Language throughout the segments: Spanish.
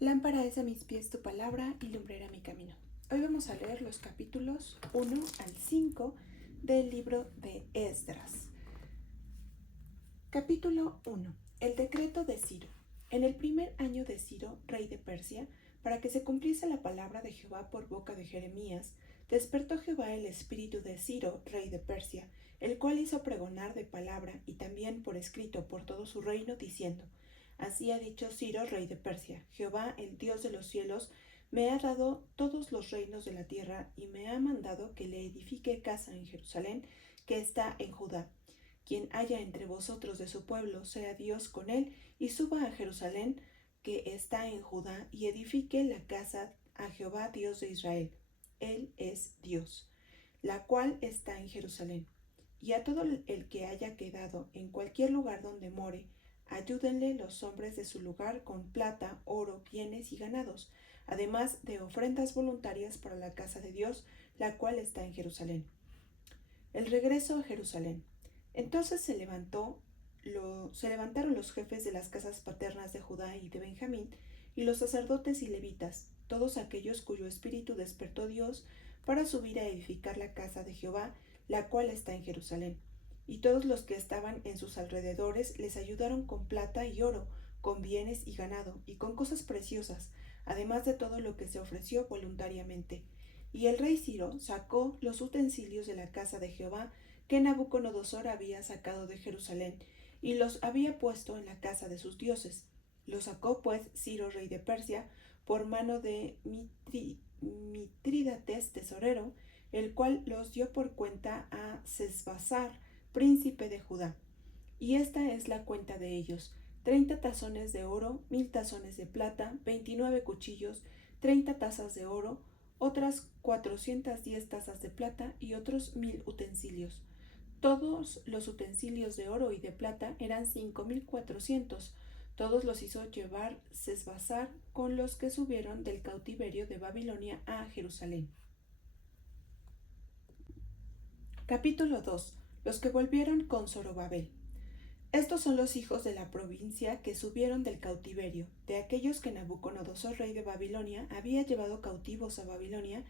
Lámpara es a mis pies tu palabra y lumbrera mi camino. Hoy vamos a leer los capítulos 1 al 5 del libro de Esdras. Capítulo 1. El decreto de Ciro. En el primer año de Ciro, rey de Persia, para que se cumpliese la palabra de Jehová por boca de Jeremías, despertó Jehová el espíritu de Ciro, rey de Persia, el cual hizo pregonar de palabra y también por escrito por todo su reino, diciendo: Así ha dicho Ciro, rey de Persia: Jehová, el Dios de los cielos, me ha dado todos los reinos de la tierra y me ha mandado que le edifique casa en Jerusalén, que está en Judá. Quien haya entre vosotros de su pueblo, sea Dios con él, y suba a Jerusalén, que está en Judá, y edifique la casa a Jehová, Dios de Israel. Él es Dios, la cual está en Jerusalén. Y a todo el que haya quedado en cualquier lugar donde more, ayúdenle los hombres de su lugar con plata, oro, bienes y ganados, además de ofrendas voluntarias para la casa de Dios, la cual está en Jerusalén. El regreso a Jerusalén. Entonces se levantaron los jefes de las casas paternas de Judá y de Benjamín, y los sacerdotes y levitas, todos aquellos cuyo espíritu despertó Dios, para subir a edificar la casa de Jehová, la cual está en Jerusalén. Y todos los que estaban en sus alrededores les ayudaron con plata y oro, con bienes y ganado, y con cosas preciosas, además de todo lo que se ofreció voluntariamente. Y el rey Ciro sacó los utensilios de la casa de Jehová que Nabucodonosor había sacado de Jerusalén, y los había puesto en la casa de sus dioses. Los sacó pues Ciro, rey de Persia, por mano de Mitrídates, tesorero, el cual los dio por cuenta a Sesbassar, príncipe de Judá. Y esta es la cuenta de ellos: 30 tazones de oro, 1000 tazones de plata, 29 cuchillos, 30 tazas de oro, otras 410 tazas de plata y otros 1000 utensilios. Todos los utensilios de oro y de plata eran 5400. Todos los hizo llevar Sesbassar con los que subieron del cautiverio de Babilonia a Jerusalén. Capítulo 2. Los que volvieron con Zorobabel. Estos son los hijos de la provincia que subieron del cautiverio, de aquellos que Nabucodonosor, rey de Babilonia, había llevado cautivos a Babilonia,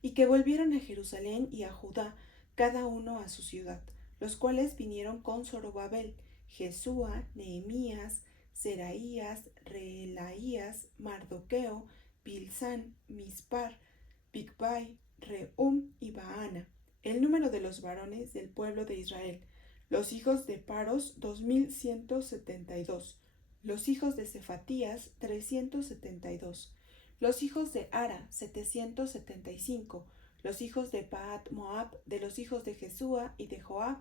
y que volvieron a Jerusalén y a Judá, cada uno a su ciudad, los cuales vinieron con Zorobabel: Jesúa, Nehemías, Seraías, Reelaías, Mardoqueo, Bilsán, Mispar, Bigvai, Rehum y Baana. El número de los varones del pueblo de Israel: los hijos de Paros, 2172. Los hijos de Cefatías, 372. Los hijos de Ara, 775. Los hijos de Paat Moab, de los hijos de Jesúa y de Joab,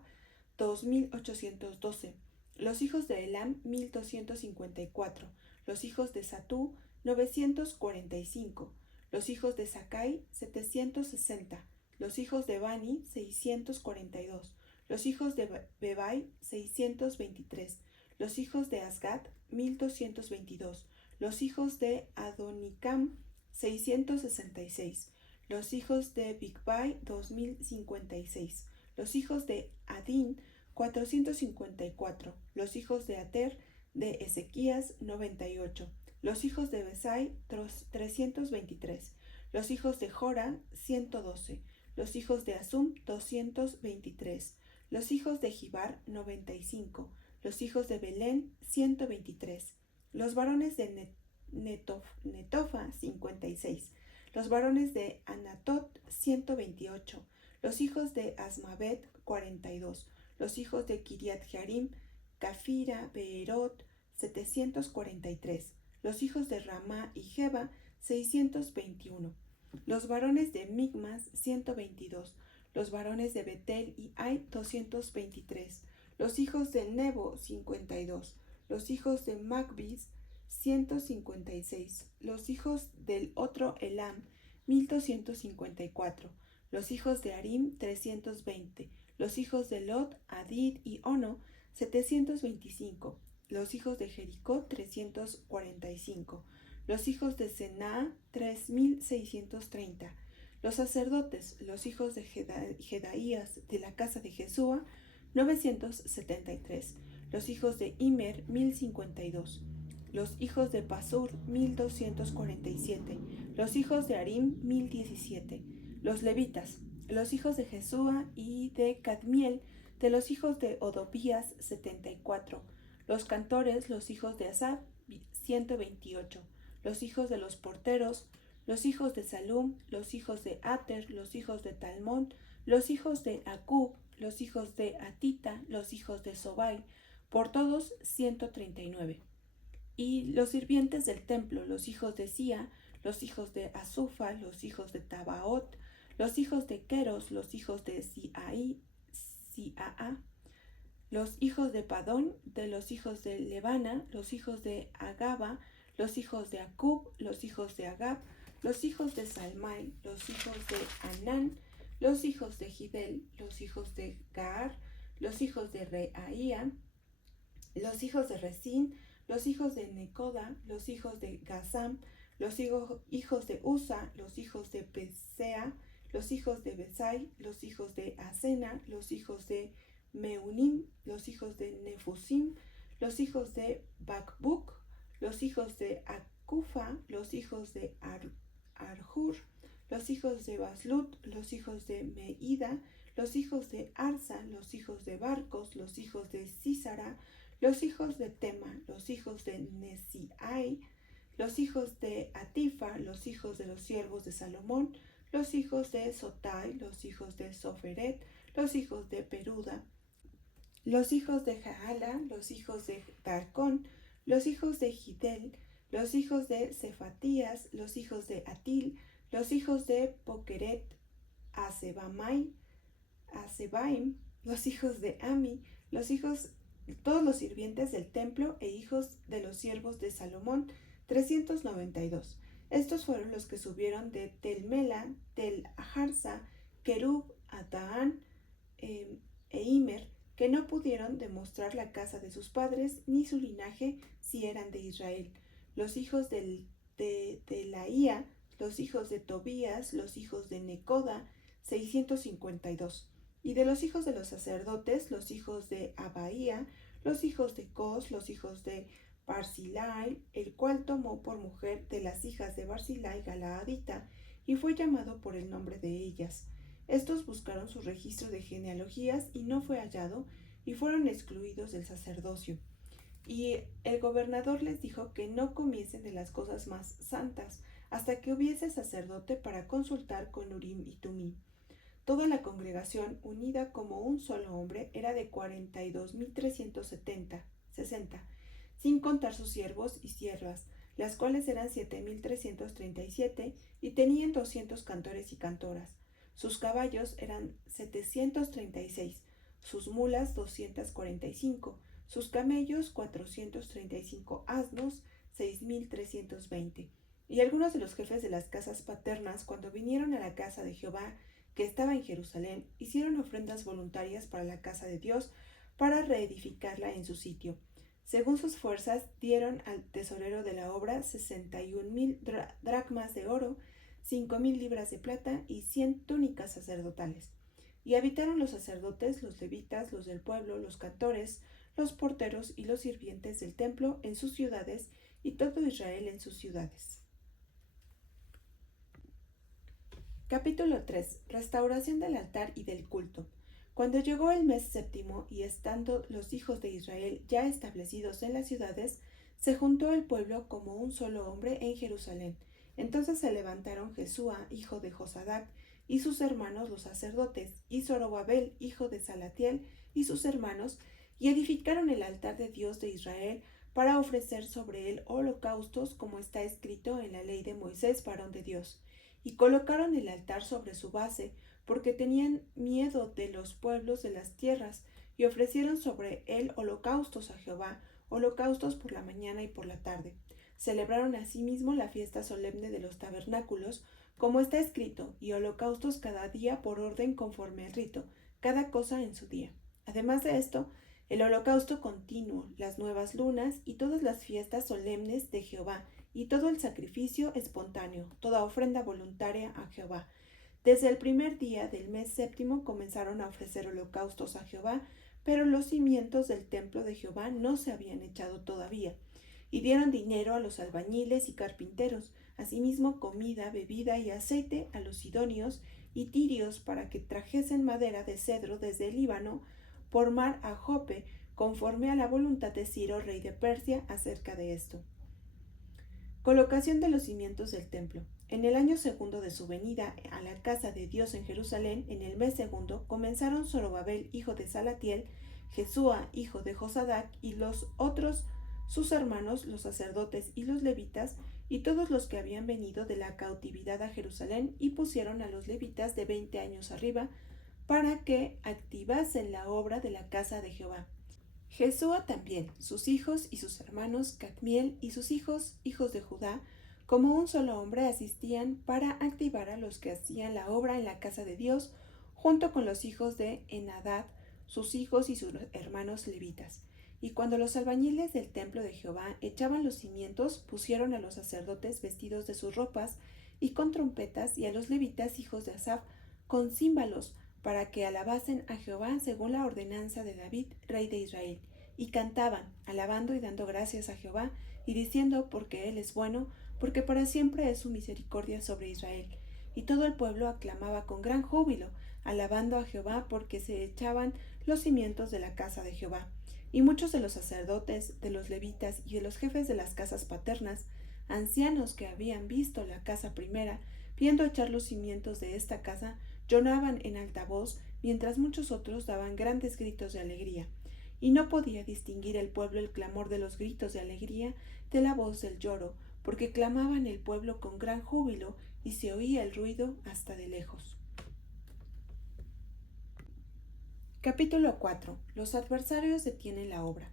2812. Los hijos de Elam, 1254. Los hijos de Satú, 945. Los hijos de Sakai, 760. Los hijos de Bani, 642. Los hijos de Bebai, 623. Los hijos de Asgat, 1222. Los hijos de Adonicam, 666. Los hijos de Bigvai, 2056. Los hijos de Adín, 454. Los hijos de Ater, de Ezequías, 98. Los hijos de Besai, 323. Los hijos de Jora, 112. Los hijos de Asum, 223. Los hijos de Gibar, 95. Los hijos de Belén, 123. Los varones de Netofa, 56. Los varones de Anatot, 128. Los hijos de Asmavet, 42. Los hijos de Kiriat Jearim, Cafira, Beerot, 743. Los hijos de Ramá y Jeba, 621. Los varones de Migmas, 122. Los varones de Betel y Ai, 223. Los hijos de Nebo, 52. Los hijos de Magbis, 156. Los hijos del otro Elam, 1254. Los hijos de Arim, 320. Los hijos de Lot, Adid y Ono, 725. Los hijos de Jericó, 345. Los hijos de Senaa, 3630. Los sacerdotes, los hijos de Jedaías de la casa de Jesúa, 973. Los hijos de Immer, 1052. Los hijos de Pasur, 1247. Los hijos de Harim, 1017. Los levitas, los hijos de Jesúa y de Cadmiel, de los hijos de Odobías, 74. Los cantores, los hijos de Asaf, 128. Los hijos de los porteros, los hijos de Salum, los hijos de Ater, los hijos de Talmón, los hijos de Acub, los hijos de Atita, los hijos de Sobai, por todos 139. Y los sirvientes del templo, los hijos de Sia, los hijos de Azufa, los hijos de Tabaot, los hijos de Queros, los hijos de Siaa, los hijos de Padón, de los hijos de Levana, los hijos de Agaba, los hijos de Acub, los hijos de Agab, los hijos de Salmai, los hijos de Anán, los hijos de Gidel, los hijos de Gaar, los hijos de Reaía, los hijos de Resín, los hijos de Necoda, los hijos de Gazam, los hijos de Usa, los hijos de Pesea, los hijos de Besai, los hijos de Asena, los hijos de Meunim, los hijos de Nefusim, los hijos de Bakbuk, los hijos de Akufa, los hijos de Arjur, los hijos de Baslut, los hijos de Meida, los hijos de Arsa, los hijos de Barcos, los hijos de Sísara, los hijos de Tema, los hijos de Nesiai, los hijos de Atifa, los hijos de los siervos de Salomón, los hijos de Sotai, los hijos de Soferet, los hijos de Peruda, los hijos de Jaala, los hijos de Darcón, los hijos de Gidel, los hijos de Cefatías, los hijos de Atil, los hijos de Pokeret, Asebaim, los hijos de Ami, todos los sirvientes del templo e hijos de los siervos de Salomón, 392. Estos fueron los que subieron de Tel Mela, Tel Harsa, Kerub, Ataán e Imer, que no pudieron demostrar la casa de sus padres ni su linaje si eran de Israel. Los hijos de Laía, los hijos de Tobías, los hijos de Necoda, 652. Y de los hijos de los sacerdotes, los hijos de Abaía, los hijos de Cos, los hijos de Barzilai, el cual tomó por mujer de las hijas de Barzilai Galaadita, y fue llamado por el nombre de ellas. Estos buscaron su registro de genealogías y no fue hallado, y fueron excluidos del sacerdocio. Y el gobernador les dijo que no comiesen de las cosas más santas, hasta que hubiese sacerdote para consultar con Urim y Tumim. Toda la congregación, unida como un solo hombre, era de 42.360, sin contar sus siervos y siervas, las cuales eran 7.337, y tenían 200 cantores y cantoras. Sus caballos eran 736, sus mulas 245, sus camellos 435 asnos, 6.320. Y algunos de los jefes de las casas paternas, cuando vinieron a la casa de Jehová, que estaba en Jerusalén, hicieron ofrendas voluntarias para la casa de Dios, para reedificarla en su sitio. Según sus fuerzas, dieron al tesorero de la obra 61.000 dracmas de oro, 5.000 libras de plata y 100 túnicas sacerdotales. Y habitaron los sacerdotes, los levitas, los del pueblo, los cantores, los porteros y los sirvientes del templo en sus ciudades, y todo Israel en sus ciudades. Capítulo 3. Restauración del altar y del culto. Cuando llegó el mes séptimo, y estando los hijos de Israel ya establecidos en las ciudades, se juntó el pueblo como un solo hombre en Jerusalén. Entonces se levantaron Jesúa, hijo de Josadac, y sus hermanos los sacerdotes, y Zorobabel, hijo de Salatiel, y sus hermanos, y edificaron el altar de Dios de Israel, para ofrecer sobre él holocaustos, como está escrito en la ley de Moisés, varón de Dios. Y colocaron el altar sobre su base, porque tenían miedo de los pueblos de las tierras, y ofrecieron sobre él holocaustos a Jehová, holocaustos por la mañana y por la tarde. Celebraron asimismo la fiesta solemne de los tabernáculos, como está escrito, y holocaustos cada día por orden conforme al rito, cada cosa en su día. Además de esto, el holocausto continuo, las nuevas lunas y todas las fiestas solemnes de Jehová, y todo el sacrificio espontáneo, toda ofrenda voluntaria a Jehová. Desde el primer día del mes séptimo comenzaron a ofrecer holocaustos a Jehová, pero los cimientos del templo de Jehová no se habían echado todavía. y dieron dinero a los albañiles y carpinteros, asimismo comida, bebida y aceite a los sidonios y tirios para que trajesen madera de cedro desde el Líbano por mar a Jope, conforme a la voluntad de Ciro, rey de Persia, acerca de esto. Colocación de los cimientos del templo. En el año segundo de su venida a la casa de Dios en Jerusalén, en el mes segundo, comenzaron Zorobabel, hijo de Salatiel, Jesúa, hijo de Josadac, y los otros sus hermanos, los sacerdotes y los levitas, y todos los que habían venido de la cautividad a Jerusalén, y pusieron a los levitas de 20 años arriba, para que activasen la obra de la casa de Jehová. Jesúa también, sus hijos y sus hermanos, Cadmiel y sus hijos, hijos de Judá, como un solo hombre asistían para activar a los que hacían la obra en la casa de Dios, junto con los hijos de Enadad, sus hijos y sus hermanos levitas. Y cuando los albañiles del templo de Jehová echaban los cimientos, pusieron a los sacerdotes vestidos de sus ropas y con trompetas, y a los levitas, hijos de Asaph, con címbalos, para que alabasen a Jehová según la ordenanza de David, rey de Israel, y cantaban, alabando y dando gracias a Jehová, y diciendo, porque Él es bueno, porque para siempre es su misericordia sobre Israel. Y todo el pueblo aclamaba con gran júbilo, alabando a Jehová, porque se echaban los cimientos de la casa de Jehová. Y muchos de los sacerdotes, de los levitas y de los jefes de las casas paternas, ancianos que habían visto la casa primera, viendo echar los cimientos de esta casa, lloraban en alta voz, mientras muchos otros daban grandes gritos de alegría. Y no podía distinguir el pueblo el clamor de los gritos de alegría de la voz del lloro, porque clamaban el pueblo con gran júbilo, y se oía el ruido hasta de lejos. Capítulo 4. Los adversarios detienen la obra.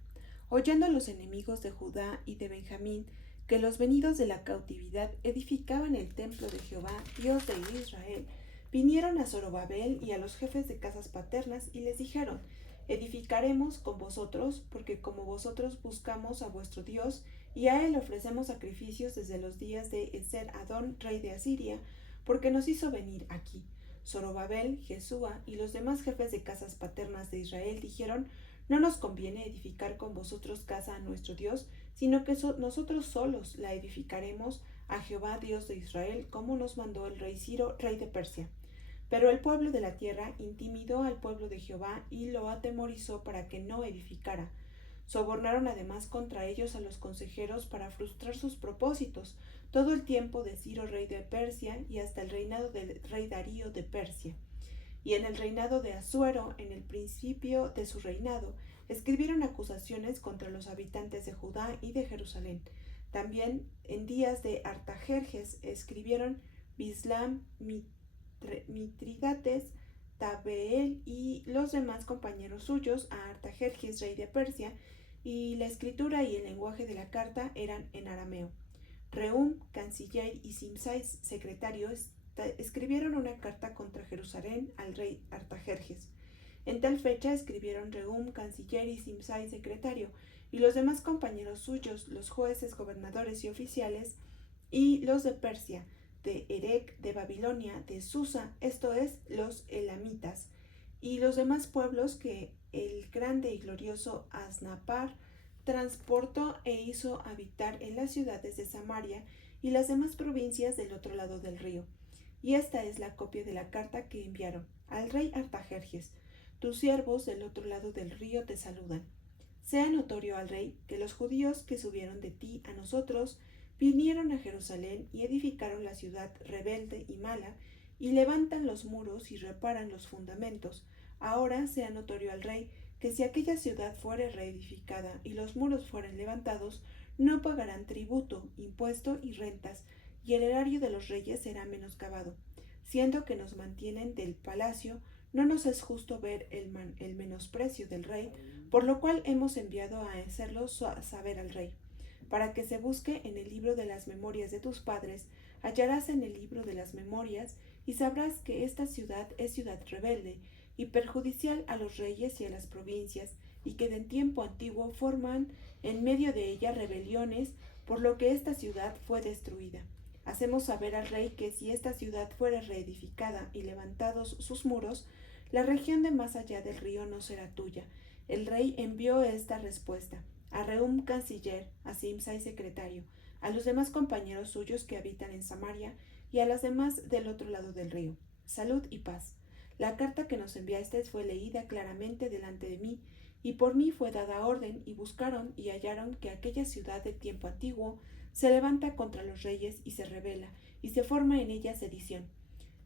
Oyendo los enemigos de Judá y de Benjamín que los venidos de la cautividad edificaban el templo de Jehová, Dios de Israel, vinieron a Zorobabel y a los jefes de casas paternas y les dijeron: edificaremos con vosotros, porque como vosotros buscamos a vuestro Dios, y a él ofrecemos sacrificios desde los días de Eser-Adón, rey de Asiria, porque nos hizo venir aquí. Zorobabel, Jesúa y los demás jefes de casas paternas de Israel dijeron: no nos conviene edificar con vosotros casa a nuestro Dios, sino que nosotros solos la edificaremos a Jehová Dios de Israel, como nos mandó el rey Ciro, rey de Persia. Pero el pueblo de la tierra intimidó al pueblo de Jehová y lo atemorizó para que no edificara. Sobornaron además contra ellos a los consejeros para frustrar sus propósitos, todo el tiempo de Ciro, rey de Persia, y hasta el reinado del rey Darío de Persia. Y en el reinado de Asuero, en el principio de su reinado, escribieron acusaciones contra los habitantes de Judá y de Jerusalén. También en días de Artajerjes escribieron Bislam, Mitridates, Tabeel y los demás compañeros suyos a Artajerjes, rey de Persia, y la escritura y el lenguaje de la carta eran en arameo. Rehum, canciller, y Simsai, secretario, escribieron una carta contra Jerusalén al rey Artajerjes. En tal fecha escribieron Rehum, canciller, y Simsai, secretario, y los demás compañeros suyos, los jueces, gobernadores y oficiales, y los de Persia, de Erec, de Babilonia, de Susa, esto es, los elamitas, y los demás pueblos que el grande y glorioso Asnapar transportó e hizo habitar en las ciudades de Samaria y las demás provincias del otro lado del río. Y esta es la copia de la carta que enviaron al rey Artajerjes. Tus siervos del otro lado del río te saludan. Sea notorio al rey que los judíos que subieron de ti a nosotros vinieron a Jerusalén y edificaron la ciudad rebelde y mala, y levantan los muros y reparan los fundamentos. Ahora sea notorio al rey que si aquella ciudad fuere reedificada y los muros fueren levantados, no pagarán tributo, impuesto y rentas, y el erario de los reyes será menoscabado. Siendo que nos mantienen del palacio, no nos es justo ver el menosprecio del rey, por lo cual hemos enviado a hacerlo saber al rey. Para que se busque en el libro de las memorias de tus padres, hallarás en el libro de las memorias, y sabrás que esta ciudad es ciudad rebelde y perjudicial a los reyes y a las provincias, y que de tiempo antiguo forman en medio de ella rebeliones, por lo que esta ciudad fue destruida. Hacemos saber al rey que si esta ciudad fuera reedificada y levantados sus muros, la región de más allá del río no será tuya. El rey envió esta respuesta: a Rehum canciller, a Simsai secretario, a los demás compañeros suyos que habitan en Samaria y a las demás del otro lado del río. Salud y paz. La carta que nos enviasteis fue leída claramente delante de mí, y por mí fue dada orden, y buscaron y hallaron que aquella ciudad de tiempo antiguo se levanta contra los reyes y se rebela, y se forma en ella sedición,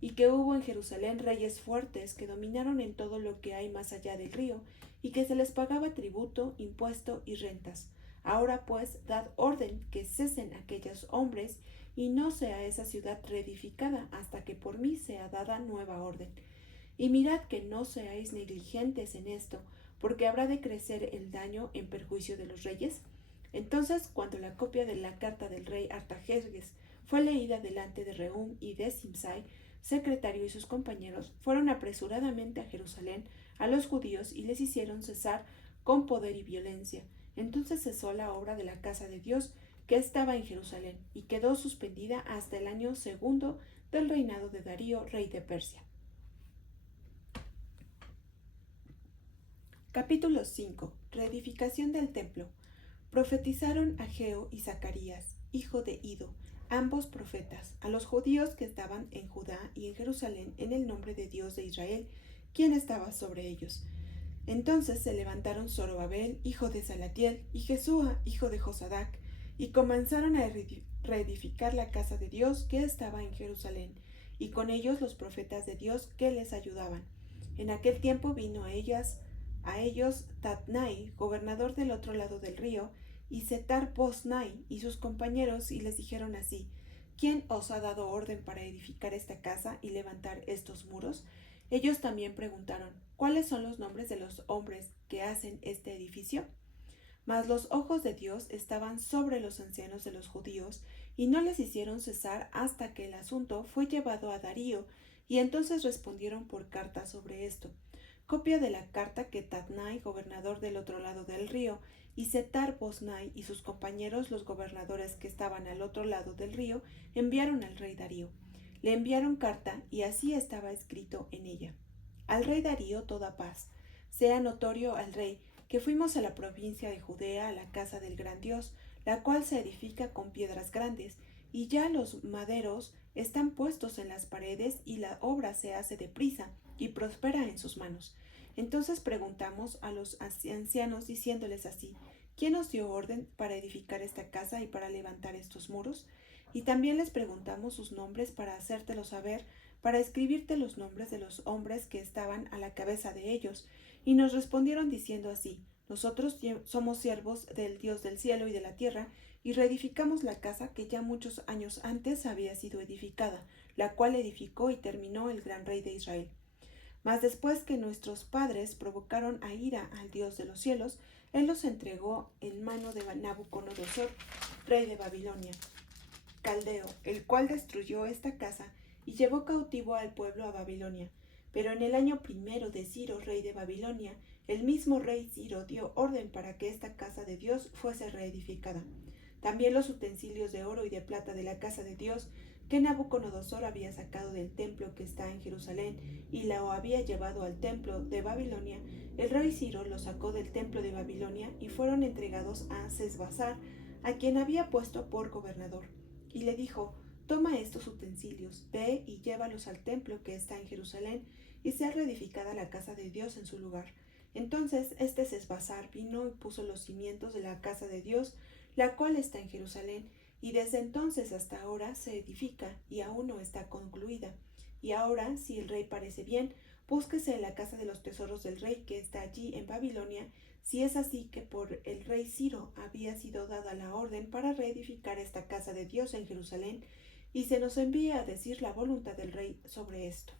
y que hubo en Jerusalén reyes fuertes que dominaron en todo lo que hay más allá del río, y que se les pagaba tributo, impuesto y rentas. Ahora pues, dad orden que cesen aquellos hombres, y no sea esa ciudad reedificada hasta que por mí sea dada nueva orden. Y mirad que no seáis negligentes en esto, porque habrá de crecer el daño en perjuicio de los reyes. Entonces, cuando la copia de la carta del rey Artajerjes fue leída delante de Rehum y de Simsai, secretario y sus compañeros, fueron apresuradamente a Jerusalén a los judíos y les hicieron cesar con poder y violencia. Entonces cesó la obra de la casa de Dios que estaba en Jerusalén y quedó suspendida hasta el año segundo del reinado de Darío, rey de Persia. Capítulo 5. Reedificación del templo. Profetizaron Ageo y Zacarías, hijo de Ido, ambos profetas, a los judíos que estaban en Judá y en Jerusalén en el nombre de Dios de Israel, quien estaba sobre ellos. Entonces se levantaron Zorobabel, hijo de Salatiel, y Jesúa, hijo de Josadac, y comenzaron a reedificar la casa de Dios que estaba en Jerusalén, y con ellos los profetas de Dios que les ayudaban. En aquel tiempo vino a ellos Tatnai, gobernador del otro lado del río, y Setar-Boznai y sus compañeros, y les dijeron así: ¿Quién os ha dado orden para edificar esta casa y levantar estos muros? Ellos también preguntaron: ¿Cuáles son los nombres de los hombres que hacen este edificio? Mas los ojos de Dios estaban sobre los ancianos de los judíos, y no les hicieron cesar hasta que el asunto fue llevado a Darío, y entonces respondieron por carta sobre esto. Copia de la carta que Tatnai, gobernador del otro lado del río, y Setar-Boznai y sus compañeros, los gobernadores que estaban al otro lado del río, enviaron al rey Darío. Le enviaron carta, y así estaba escrito en ella: Al rey Darío toda paz. Sea notorio al rey que fuimos a la provincia de Judea, a la casa del gran Dios, la cual se edifica con piedras grandes, y ya los maderos están puestos en las paredes, y la obra se hace deprisa y prospera en sus manos. Entonces preguntamos a los ancianos diciéndoles así: ¿Quién os dio orden para edificar esta casa y para levantar estos muros? Y también les preguntamos sus nombres para hacértelo saber, para escribirte los nombres de los hombres que estaban a la cabeza de ellos. Y nos respondieron diciendo así: Nosotros somos siervos del Dios del cielo y de la tierra, y reedificamos la casa que ya muchos años antes había sido edificada, la cual edificó y terminó el gran rey de Israel. Mas después que nuestros padres provocaron a ira al Dios de los cielos, él los entregó en mano de Nabucodonosor, rey de Babilonia, caldeo, el cual destruyó esta casa y llevó cautivo al pueblo a Babilonia. Pero en el año primero de Ciro, rey de Babilonia, el mismo rey Ciro dio orden para que esta casa de Dios fuese reedificada. También los utensilios de oro y de plata de la casa de Dios que Nabucodonosor había sacado del templo que está en Jerusalén y lo había llevado al templo de Babilonia, el rey Ciro los sacó del templo de Babilonia y fueron entregados a Sesbazar, a quien había puesto por gobernador. Y le dijo: Toma estos utensilios, ve y llévalos al templo que está en Jerusalén, y sea reedificada la casa de Dios en su lugar. Entonces este Sesbazar vino y puso los cimientos de la casa de Dios, la cual está en Jerusalén, y desde entonces hasta ahora se edifica y aún no está concluida. Y ahora, si el rey parece bien, búsquese en la casa de los tesoros del rey que está allí en Babilonia, si es así que por el rey Ciro había sido dada la orden para reedificar esta casa de Dios en Jerusalén, y se nos envía a decir la voluntad del rey sobre esto.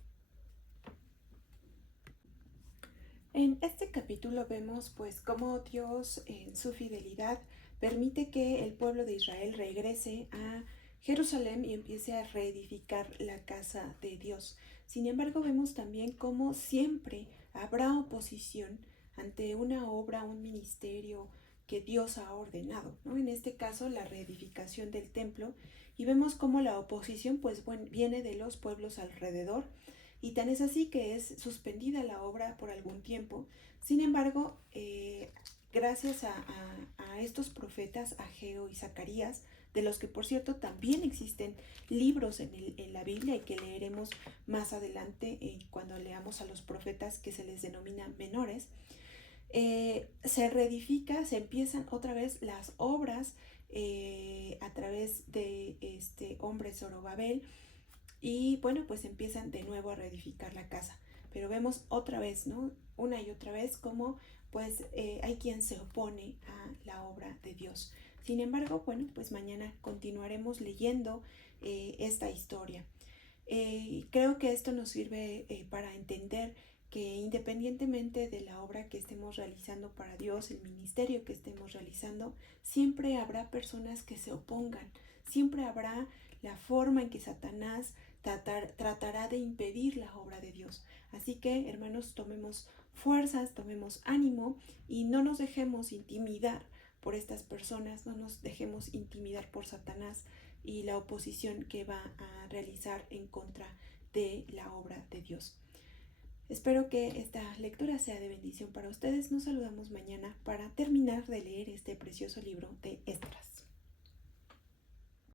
En este capítulo vemos pues cómo Dios en su fidelidad permite que el pueblo de Israel regrese a Jerusalén y empiece a reedificar la casa de Dios. Sin embargo, vemos también cómo siempre habrá oposición ante una obra, un ministerio que Dios ha ordenado, ¿no? En este caso, la reedificación del templo, y vemos cómo la oposición pues viene de los pueblos alrededor, y tan es así que es suspendida la obra por algún tiempo. Sin embargo, gracias a estos profetas, Ageo y Zacarías, de los que por cierto también existen libros en la Biblia y que leeremos más adelante cuando leamos a los profetas que se les denomina menores, se reedifica, se empiezan otra vez las obras a través de este hombre Zorobabel y bueno, pues empiezan de nuevo a reedificar la casa. Pero vemos otra vez, ¿no? Una y otra vez cómo pues hay quien se opone a la obra de Dios. Sin embargo, bueno, pues mañana continuaremos leyendo esta historia. Creo que esto nos sirve para entender que independientemente de la obra que estemos realizando para Dios, el ministerio que estemos realizando, siempre habrá personas que se opongan, siempre habrá la forma en que Satanás tratará de impedir la obra de Dios. Así que, hermanos, tomemos fuerzas, tomemos ánimo y no nos dejemos intimidar por estas personas, no nos dejemos intimidar por Satanás y la oposición que va a realizar en contra de la obra de Dios. Espero que esta lectura sea de bendición para ustedes. Nos saludamos mañana para terminar de leer este precioso libro de Esther.